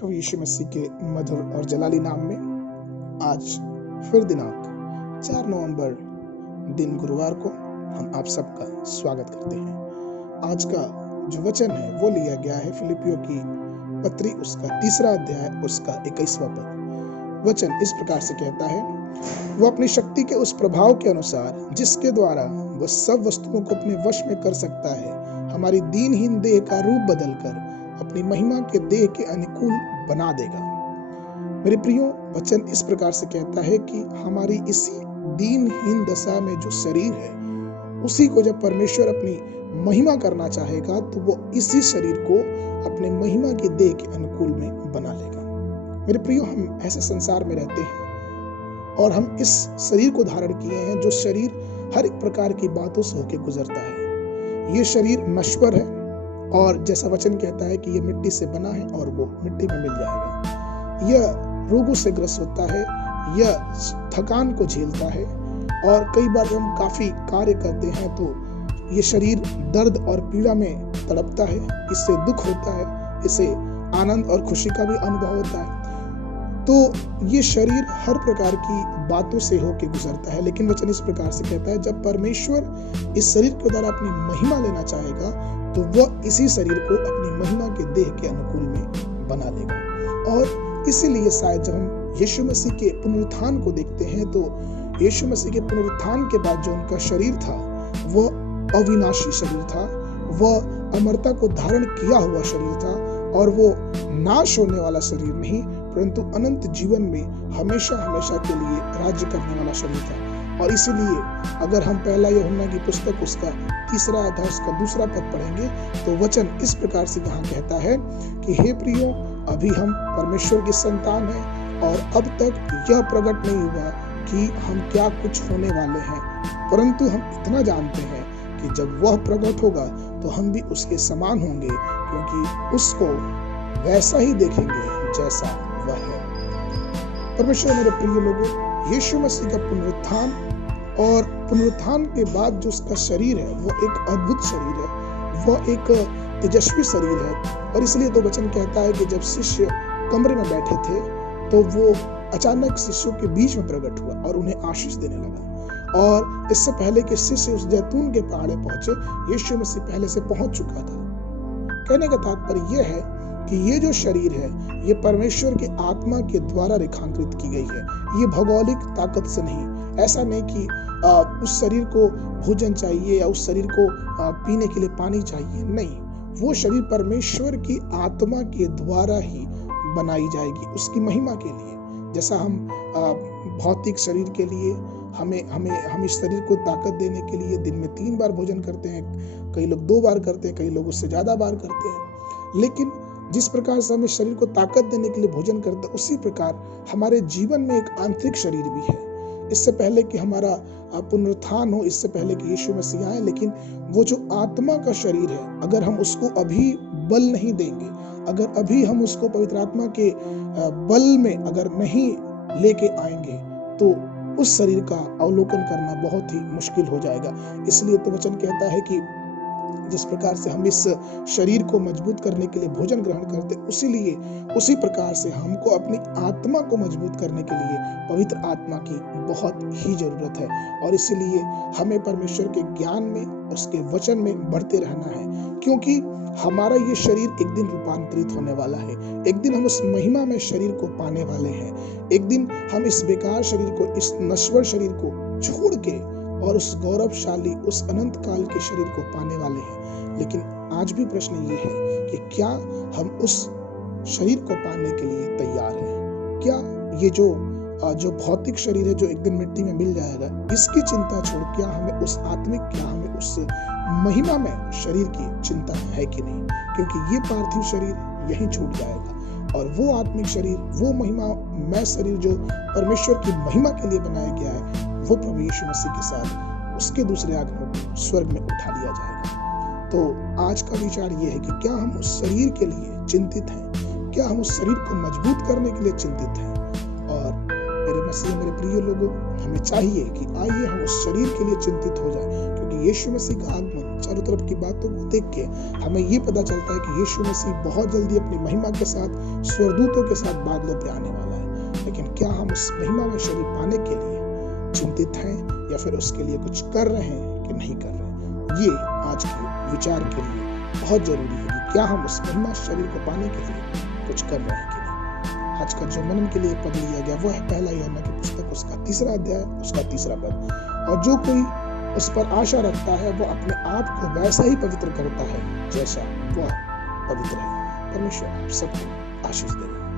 प्रभु यीशु मसीह के मधुर और जलाली नाम में आज फिर दिनांक 4 नवंबर दिन गुरुवार को हम आप सबका स्वागत करते हैं। आज का जो वचन है वो लिया गया है फिलिपियों की पत्री उसका 3 अध्याय उसका 21वां पद। वचन इस प्रकार से कहता है, वो अपनी शक्ति के उस प्रभाव के अनुसार जिसके द्वारा वह सब वस्तुओं को अपने वश में कर सकता है, हमारी दीनहीन देह का रूप बदलकर अपनी महिमा के देह के अनुकूल बना देगा। मेरे प्रियो, वचन इस प्रकार से कहता है कि हमारी इसी दीनहीन दशा में जो शरीर है उसी को जब परमेश्वर अपनी महिमा करना चाहेगा तो वो इसी शरीर को अपने महिमा की देह के अनुकूल में बना लेगा। मेरे प्रियो, हम ऐसे संसार में रहते हैं और हम इस शरीर को धारण किए हैं जो शरीर हर एक प्रकार की बातों से होकर गुजरता है। ये शरीर नश्वर है और जैसा वचन कहता है कि ये मिट्टी से बना है और वो मिट्टी में मिल जाएगा। यह रोगों से ग्रस्त होता है, यह थकान को झेलता है और कई बार जब हम काफी कार्य करते हैं तो ये शरीर दर्द और पीड़ा में तड़पता है। इससे दुख होता है, इससे आनंद और खुशी का भी अनुभव होता है। तो ये शरीर हर प्रकार की बातों से होकर गुजरता है, लेकिन वचन इस प्रकार से कहता है जब परमेश्वर इस शरीर के द्वारा अपनी महिमा लेना चाहेगा तो वह इसी शरीर को अपनी महिमा के देह के अनुकूल में बना लेगा। और इसीलिए शायद जब हम यीशु मसीह के पुनरुत्थान को देखते हैं तो यीशु मसीह के पुनरुत्थान के बाद जो उनका शरीर था वह अविनाशी शरीर था, वह अमरता को धारण किया हुआ शरीर था और वो नाश होने वाला शरीर नहीं परंतु अनंत जीवन में हमेशा हमेशा के लिए राज्य करने वाला शरीर था। और इसीलिए अगर हम पहला यूहन्ना की पुस्तक उसका 3 अध्याय उसका 2 पद पढ़ेंगे तो वचन इस प्रकार से यहाँ कहता है कि हे प्रियो, अभी हम परमेश्वर की संतान हैं और अब तक यह प्रकट नहीं हुआ कि हम क्या कुछ होने वाले हैं, परंतु हम इतना जानते हैं कि जब वह प्रकट होगा तो हम भी उसके समान होंगे, क्योंकि उसको वैसा ही देखेंगे जैसा वह है। परमेश्वर मेरे प्रिय लोगों, यीशु मसीह का पुनरुत्थान और पुनरुत्थान के बाद जो उसका शरीर है वो एक अद्भुत शरीर है, वह एक तेजस्वी शरीर है। और इसलिए तो वचन कहता है कि जब शिष्य कमरे में बैठे थे तो वो अचानक शिष्यों के बीच में प्रकट हुआ और उन्हें आशीष देने लगा। और इससे पहले कि शिष्य उस जैतून के पहाड़े पहुंचे, यीशु मसीह पहले से पहुंच चुका था। कहने का तात्पर्य यह है कि ये जो शरीर है ये परमेश्वर के आत्मा के द्वारा रेखांकित की गई है। ये भौगोलिक ताकत से नहीं, ऐसा नहीं कि उस शरीर को भोजन चाहिए या उस शरीर को पीने के लिए पानी चाहिए, नहीं, वो शरीर परमेश्वर की आत्मा के द्वारा ही बनाई जाएगी उसकी महिमा के लिए। जैसा हम भौतिक शरीर के लिए हम इस शरीर को ताकत देने के लिए दिन में 3 बार भोजन करते हैं, कई लोग 2 बार करते हैं, कई लोग उससे ज्यादा बार करते हैं। लेकिन जिस प्रकार से हम इस शरीर को ताकत देने के लिए भोजन करते हैं उसी प्रकार हमारे जीवन में एक आंतरिक शरीर भी है। इससे पहले कि हमारा पुनरुत्थान हो, इससे पहले कि यीशु मसीह आए, लेकिन वो जो आत्मा का शरीर है अगर हम उसको अभी बल नहीं देंगे, अगर अभी हम उसको पवित्र आत्मा के बल में अगर नहीं लेके आएंगे तो उस शरीर का अवलोकन करना बहुत ही मुश्किल हो जाएगा। इसलिए तो वचन कहता है कि जिस प्रकार से हम इस शरीर को मजबूत करने के लिए भोजन ग्रहण करते, उसी प्रकार से हमको अपनी आत्मा को मजबूत करने के लिए पवित्र आत्मा की बहुत ही जरूरत है। और इसीलिए हमें परमेश्वर के ज्ञान में, उसके वचन में बढ़ते रहना है, क्योंकि हमारा ये शरीर एक दिन रूपांतरित होने वाला है। एक दिन हम उस महिमा में शरीर को पाने वाले हैं। एक दिन हम इस बेकार शरीर को, इस नश्वर शरीर को छोड़ के और उस गौरवशाली, उस अनंत काल के शरीर को पाने वाले हैं। लेकिन आज भी प्रश्न ये है कि क्या हम उस शरीर को पाने के लिए तैयार हैं? क्या ये जो भौतिक शरीर है जो एक दिन मिट्टी में मिल जाएगा, इसकी चिंता छोड़ क्या हमें उस आत्मिक, क्या हमें उस महिमा में शरीर की चिंता है कि नहीं? क्योंकि ये पार्थिव शरीर यहीं छूट जाएगा और वो आत्मिक शरीर, वो महिमा में शरीर जो परमेश्वर की महिमा के लिए बनाया गया है, वो प्रभु यीशु मसीह के साथ उसके दूसरे आगमन में स्वर्ग में उठा लिया जाएगा। तो आज का विचार ये है कि क्या हम उस शरीर के लिए चिंतित हैं? क्या हम उस शरीर को मजबूत करने के लिए चिंतित हैं? और मेरे मसीह, मेरे प्रिय लोगों, हमें चाहिए कि आइए हम उस शरीर के लिए चिंतित हो जाएं, क्योंकि यीशु मसीह का आगमन चारों तरफ की बातों को देख के हमें ये पता चलता है कि यीशु मसीह बहुत जल्दी अपनी महिमा के साथ स्वर्गदूतों के साथ बादलों पे आने वाला है। लेकिन क्या हम उस महिमा में शरीक पाने के लिए चिंतित हैं या फिर उसके लिए कुछ कर रहे हैं कि नहीं कर रहे हैं? ये आज के विचार के लिए बहुत जरूरी है कि क्या हम उस महिमा शरीर को पाने के लिए कुछ कर रहे हैं कि नहीं। आज का जो मनन के लिए पद लिया गया वो है पहला यूहन्ना की पुस्तक उसका 3 अध्याय उसका 3 पद। और जो कोई उस पर आशा रखता है वो अपने आप को वैसा ही पवित्र करता है जैसा वह पवित्र है। परमेश्वर आप सबको आशीष दे।